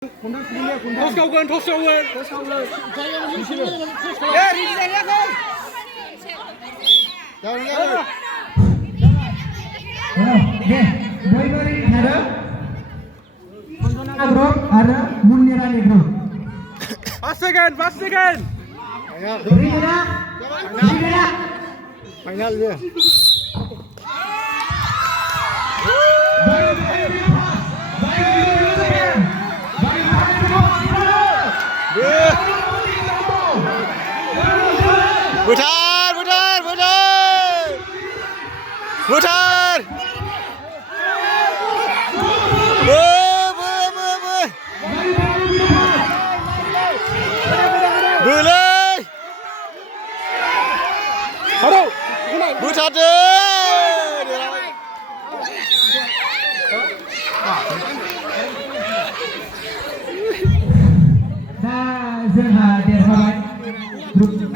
Thos sâu hơn, thos sâu hơn. Đi đây nhá không. Oke, Boybori ada Group, ada Munirani Group. Fast again, fast again. Rina, Rina. Final dia. Putar, putar, putar. Putar. Boleh. Aduh, Putar deh. Dah, Zerha, dia